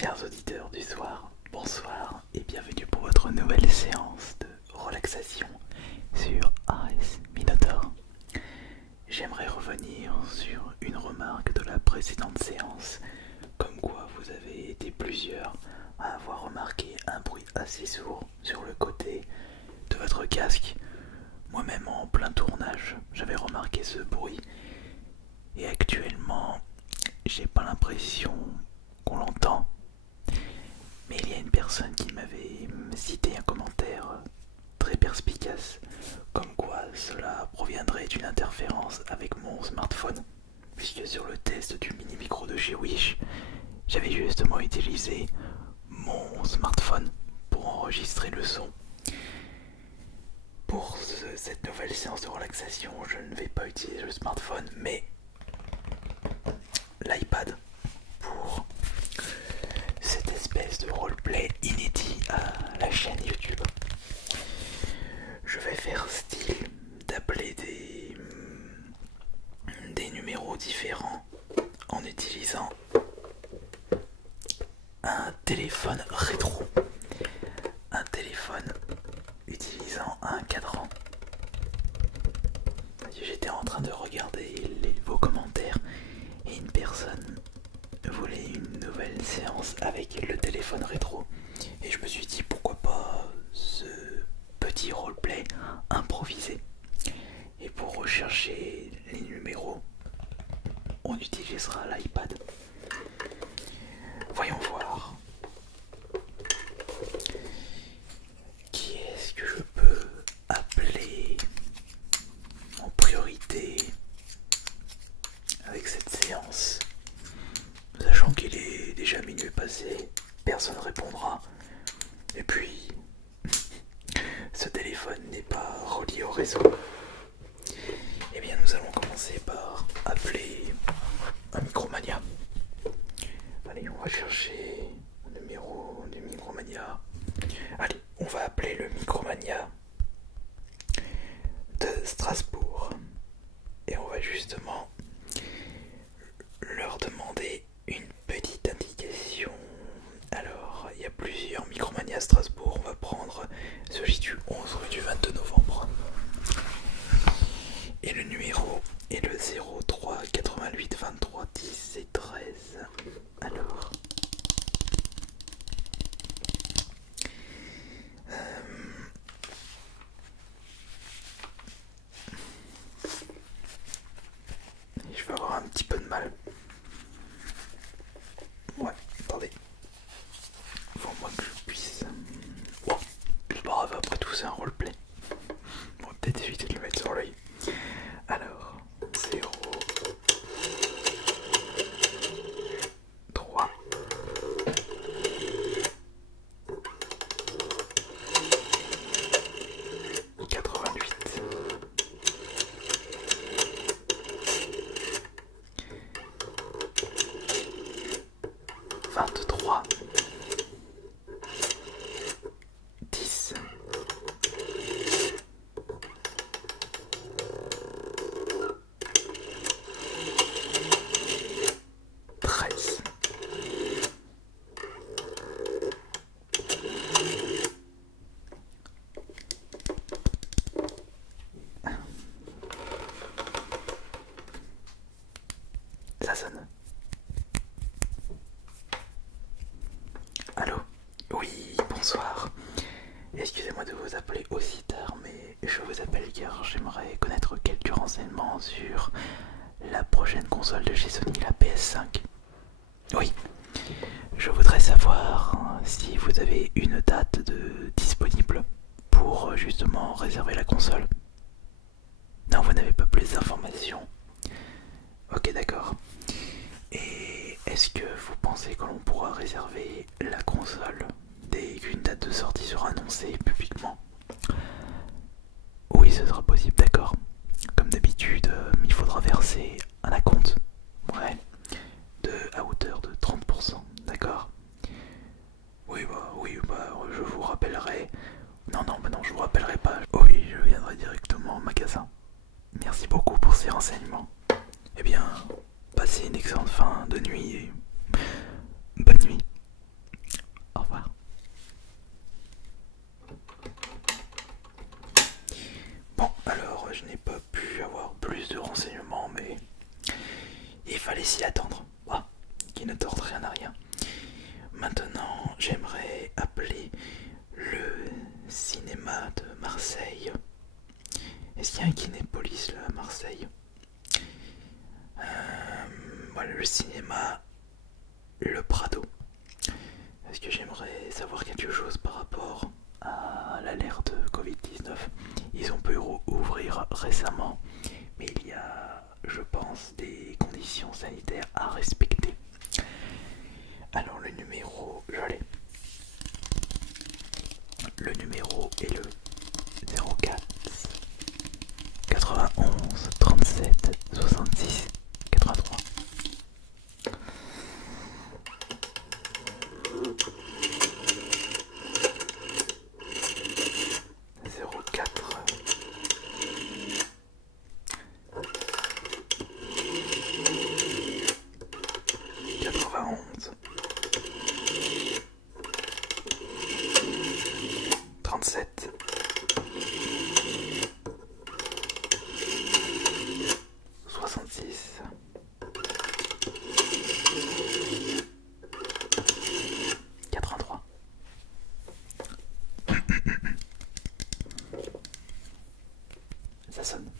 Chers auditeurs du soir, bonsoir et bienvenue pour votre nouvelle séance de relaxation sur AS Minotaur. J'aimerais revenir sur une remarque de la précédente séance, comme quoi vous avez été plusieurs à avoir remarqué un bruit assez sourd sur le côté de votre casque. Moi-même en plein tournage, j'avais remarqué ce bruit et actuellement, j'ai pas l'impression qu'on l'entend. Mais il y a une personne qui m'avait cité un commentaire très perspicace, comme quoi cela proviendrait d'une interférence avec mon smartphone, puisque sur le test du mini micro de chez Wish, j'avais justement utilisé mon smartphone pour enregistrer le son. Pour cette nouvelle séance de relaxation, je ne vais pas utiliser le smartphone, mais l'iPad pour cette espèce de roleplay inédit à la chaîne YouTube. Je vais faire style d'appeler des numéros différents en utilisant un téléphone rétro, un téléphone utilisant un cadran. J'étais en train de regarder vos commentaires et une personne voulait une nouvelle séance avec le téléphone rétro et je me suis dit pourquoi pas ce petit roleplay improvisé. Et pour rechercher les numéros, on utilisera l'iPad. Voyons voir. Qui est-ce que je peux appeler en priorité avec cette séance? Sachant qu'il est déjà minuit passé, personne ne répondra. Et puis, ce téléphone n'est pas relié au réseau. Eh bien, nous allons commencer par appeler un Micromania. Allez, on va chercher le numéro du Micromania. Allez, on va appeler le Micromania de Strasbourg. Et on va justement leur demander une petite indication. Alors, il y a plusieurs Micromania à Strasbourg. On va prendre celui du 11 rue du 22 novembre. Et le numéro est le 03 88 23 10 et 13. Alors, je vais avoir un petit peu de mal. Ouais, attendez. Faut moi que je puisse. Oh, c'est pas grave, après tout, c'est un roleplay. On va peut-être éviter de le mettre sur l'œil. Alors, 0 3 88 23 10 13. Ça sonne. Allô? Oui, bonsoir. Excusez-moi de vous appeler aussi tard, mais je vous appelle car j'aimerais connaître quelques renseignements sur la prochaine console de chez Sony, la PS5. Oui, je voudrais savoir si vous avez une date disponible pour justement réserver la console. Non, vous n'avez pas plus d'informations. Ok, d'accord. Et est-ce que vous pensez que l'on pourra réserver la console dès qu'une date de sortie sera annoncée publiquement? Oui, ce sera possible, d'accord. Comme d'habitude, il faudra verser un acompte. Ouais. À hauteur de 30%, d'accord? Oui, je vous rappellerai. Non, je vous rappellerai pas. Oui, je viendrai directement au magasin. Merci beaucoup pour ces renseignements. Eh bien, passez une excellente fin de nuit et bonne nuit. Marseille. Est-ce qu'il y a un Kinépolis là à Marseille? Voilà, le cinéma Le Prado. Est-ce que j'aimerais savoir quelque chose par rapport à l'alerte Covid-19? Ils ont pu ouvrir récemment, mais il y a, je pense, des conditions sanitaires à respecter. Alors le numéro, je l'ai. Le numéro est le 04 91 37 66 83. 04 91 37 66 83. Ça sonne.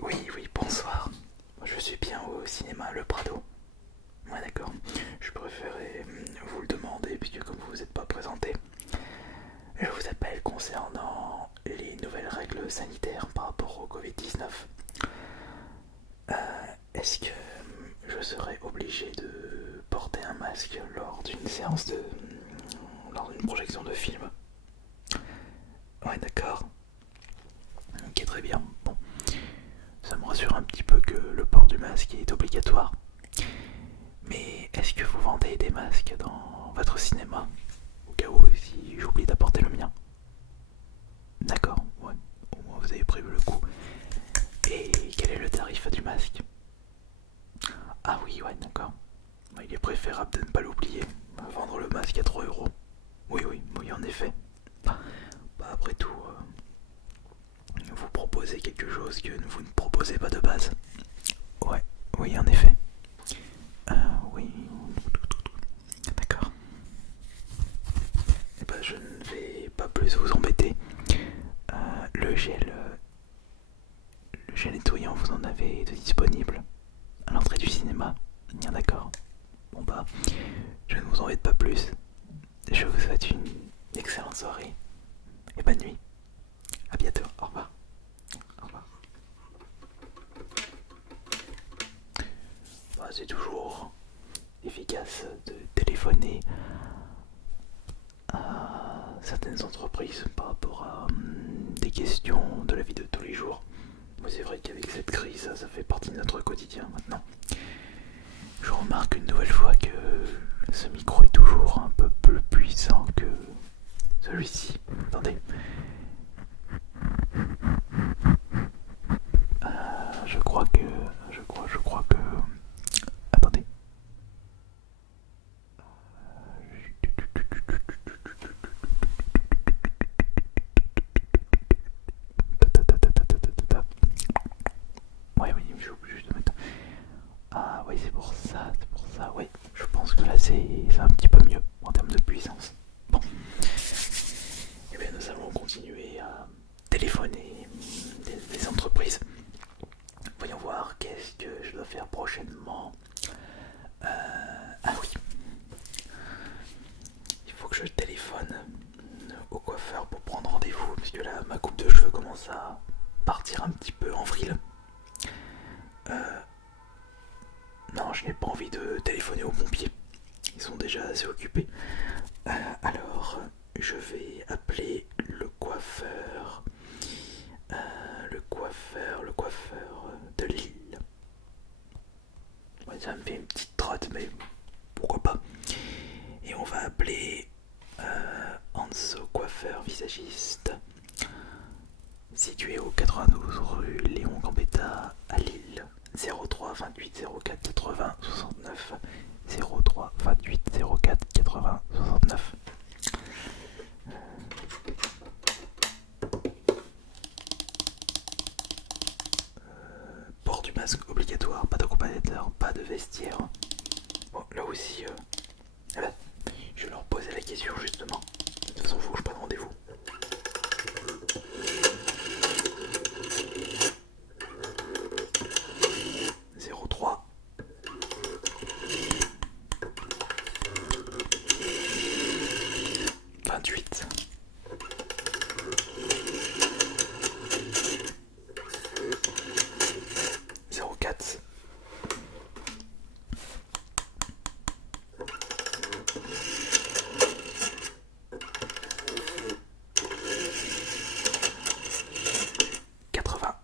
Oui, oui, bonsoir. Je suis bien au cinéma Le Prado. Ouais, d'accord. Je préférais vous le demander puisque comme vous n'êtes pas présenté, je vous appelle concernant les nouvelles règles sanitaires par rapport au Covid-19. Est-ce que je serais obligé de porter un masque lors d'une séance lors d'une projection de film? Ouais, d'accord. Ok, très bien. Bon, ça me rassure un petit peu que le port du masque est obligatoire. Mais est-ce que vous vendez des masques dans votre cinéma? Au cas où si j'oublie d'apporter le mien. D'accord, ouais. Au moins vous avez prévu le coup. Et quel est le tarif du masque? Ah oui, ouais, d'accord. Il est préférable de ne pas l'oublier. Vendre le masque à 3 euros. Oui, oui, oui, en effet. Bah, après tout, vous proposez quelque chose que vous ne proposez pas de base. Ouais, oui, en effet. Oui. D'accord. Eh ben, je ne vais pas plus vous embêter. Le gel nettoyant, vous en avez de disponible à l'entrée du cinéma. Bien d'accord. Bon bah, je ne vous embête pas plus. Je vous souhaite une excellente soirée et bonne nuit. A bientôt. Au revoir. Au revoir. Bah, c'est toujours efficace de téléphoner à certaines entreprises par rapport à des questions de la vie de tous les jours. Moi, c'est vrai qu'avec cette crise, ça fait partie de notre quotidien maintenant. Je remarque une nouvelle fois que ce micro est toujours un peu plus puissant que celui-ci. Attendez. Je crois que... Attendez. Ouais, oui, j'ai oublié juste de mettre... Ah oui, c'est pour ça, oui. Je pense que là c'est un petit peu mieux en termes de puissance. Bon. Et bien nous allons continuer à téléphoner des entreprises. Voyons voir qu'est-ce que je dois faire prochainement. Ah oui. Il faut que je téléphone au coiffeur pour prendre rendez-vous. Parce que là ma coupe de cheveux commence à partir un petit peu en vrille. Non, je n'ai pas envie de téléphoner aux pompiers. Ils sont déjà assez occupés. Alors, je vais appeler le coiffeur. Le coiffeur de Lille. Ouais, ça me fait une petite trotte, mais pourquoi pas. Et on va appeler Anso coiffeur visagiste, situé au 92 rue Léon Gambetta à Lille. 03 28 04 80 69 03 28 04 80 69. 28 04 80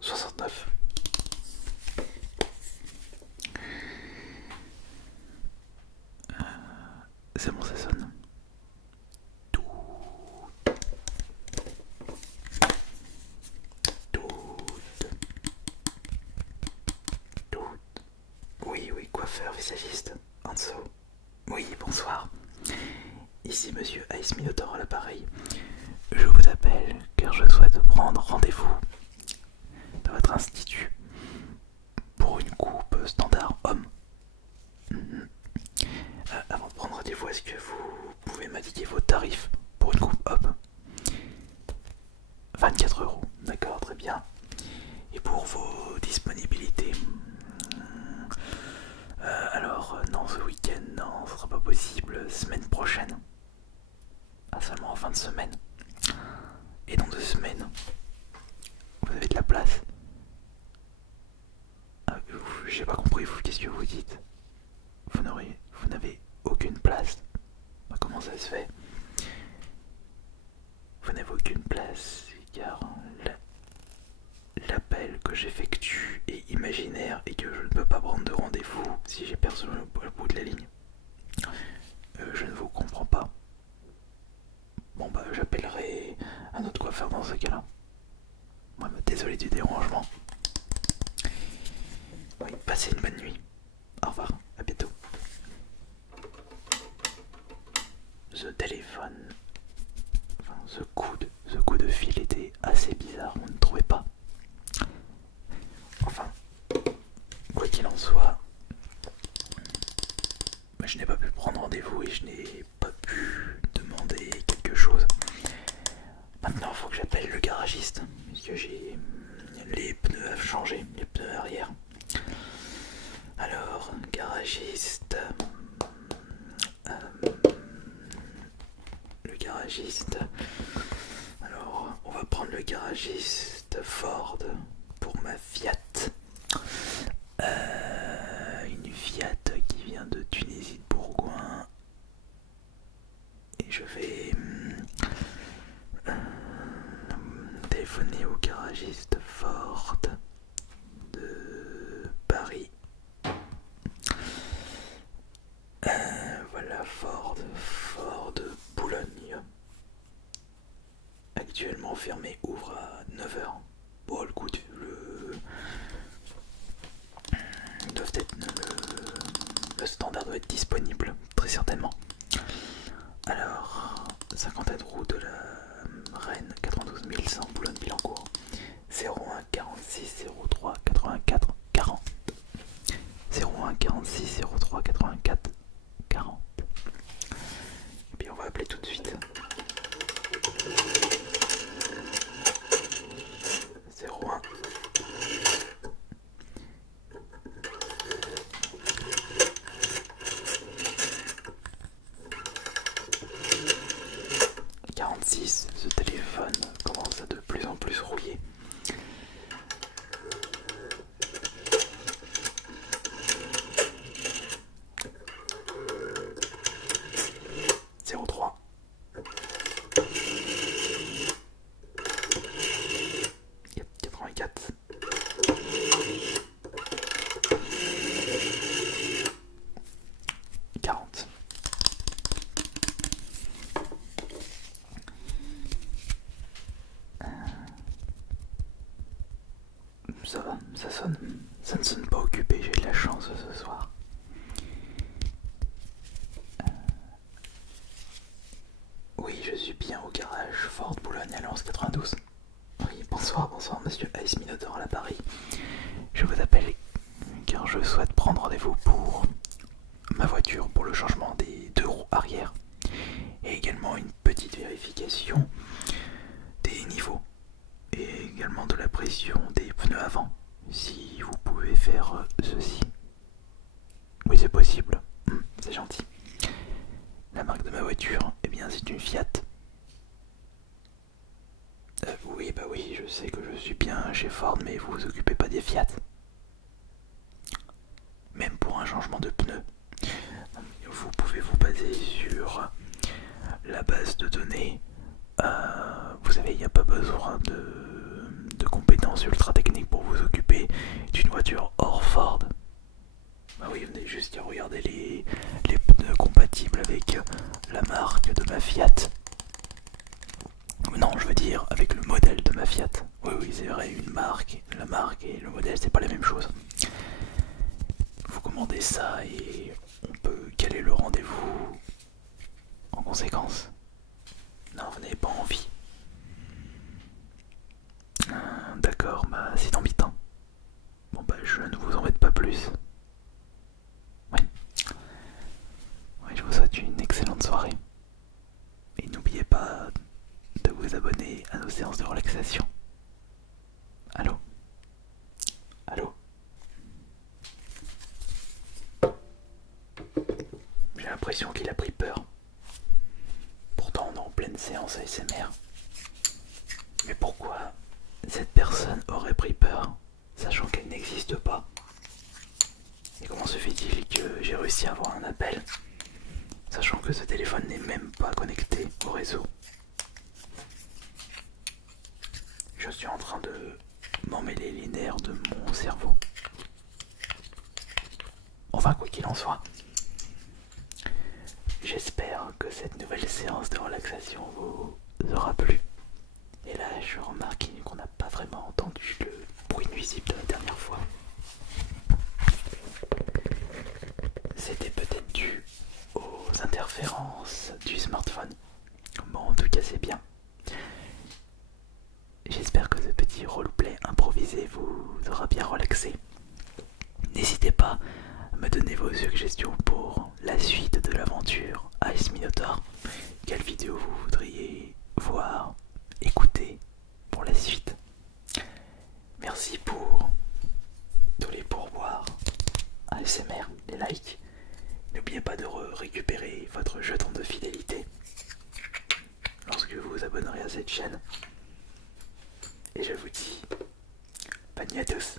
69 c'est bon, ça sonne. Tout. Oui, oui, coiffeur, visagiste. Anso. Oui, bonsoir. Ici Monsieur Ice Minotaur à l'appareil. Je vous appelle car je souhaite prendre rendez-vous dans votre institut pour une coupe standard homme. Avant de prendre rendez-vous, est-ce que vous pouvez m'indiquer vos tarifs pour une coupe homme? 24 €, d'accord, très bien. Et pour vos disponibilités, alors non, ce week-end, non, ce sera pas possible. Semaine prochaine, seulement en fin de semaine. Et dans 2 semaines, vous avez de la place? J'ai pas compris, vous, qu'est-ce que vous dites? Vous n'avez aucune place? Comment ça se fait? Vous n'avez aucune place car l'appel que j'effectue est imaginaire et que je ne peux pas prendre de rendez-vous si j'ai personne au bout de la ligne. Je ne vous comprends pas. Bon bah j'appellerai un autre coiffeur dans ce cas-là. Ouais, bah, désolé du dérangement. Oui, passez une bonne nuit. Au revoir, à bientôt. Ce téléphone, enfin ce coup de fil était assez bizarre, on ne trouvait pas. Enfin, quoi qu'il en soit, bah, je n'ai pas pu prendre rendez-vous et je n'ai pas pu demander quelque chose. Maintenant, il faut que j'appelle le garagiste, puisque j'ai les pneus à changer, les pneus arrière. Alors, garagiste... le garagiste... Alors, on va prendre le garagiste Ford pour ma Fiat. Une Fiat qui vient de Tunisie de Bourgoin. Et je vais téléphoner au garagiste Ford de Paris. Voilà, Ford Boulogne. Actuellement fermé, ouvre à 9 h. Bon, le coup de le standard doit être disponible, très certainement. Alors, 57 route de la Rennes, 92 100 Boulogne-Billancourt, 01 46 03 84 40. 01 46 03 84 40. Et puis on va appeler tout de suite. 01 46, ce téléphone commence à de plus en plus rouiller. 03 84 40. Ça va, ça sonne. Ça ne sonne pas occupé, j'ai de la chance ce soir. Oui, je suis bien au garage Ford Boulogne à Lens 92. Oui, bonsoir, monsieur Ice Minotaur à l'appareil. Je vous appelle car je souhaite prendre rendez-vous pour ma voiture pour le changement des 2 roues arrière et également une petite vérification des niveaux et également de la pression des pneus avant. Si vous pouvez pouvez faire ceci. Oui, c'est possible. C'est gentil. La marque de ma voiture, eh bien c'est une Fiat. Oui, bah oui, je sais que je suis bien chez Ford, mais vous vous occupez pas des Fiat. Même pour un changement de pneus, vous pouvez vous baser sur la base de données. Vous savez, il n'y a pas besoin de compétences ultra techniques pour vous occuper d'une voiture hors Ford. Bah oui, venez juste à regarder les pneus compatibles avec la marque de ma Fiat. Non, je veux dire avec le modèle de ma Fiat. Oui, oui, c'est vrai, la marque et le modèle, c'est pas la même chose. Vous commandez ça et on peut caler le rendez-vous en conséquence. Non, vous n'avez pas envie. D'accord, bah c'est embêtant. Bon bah je ne vous embête pas plus. Oui. Oui, je vous souhaite une excellente soirée. Et n'oubliez pas de vous abonner à nos séances de relaxation. Allô? Allô? J'ai l'impression qu'il a pris peur. Pourtant on est en pleine séance ASMR. Mais pourquoi cette personne aurait pris peur, sachant qu'elle n'existe pas? Et comment se fait-il que j'ai réussi à avoir un appel, sachant que ce téléphone n'est même pas connecté au réseau? Je suis en train de m'emmêler les nerfs de mon cerveau. Enfin, quoi qu'il en soit, j'espère que cette nouvelle séance de relaxation vous aura plu. Et là, je remarque qu'on n'a pas vraiment entendu le bruit nuisible de la dernière fois. C'était peut-être dû aux interférences du smartphone. Bon, en tout cas, c'est bien. J'espère que ce petit roleplay improvisé vous aura bien relaxé. N'hésitez pas à me donner vos suggestions pour la suite de l'aventure Ice Minotaur. Quelle vidéo vous voudriez voir, écouter pour la suite? Merci pour tous les pourboires ASMR, les likes. N'oubliez pas de récupérer votre jeton de fidélité lorsque vous vous abonnerez à cette chaîne. Et je vous dis bonne nuit à tous.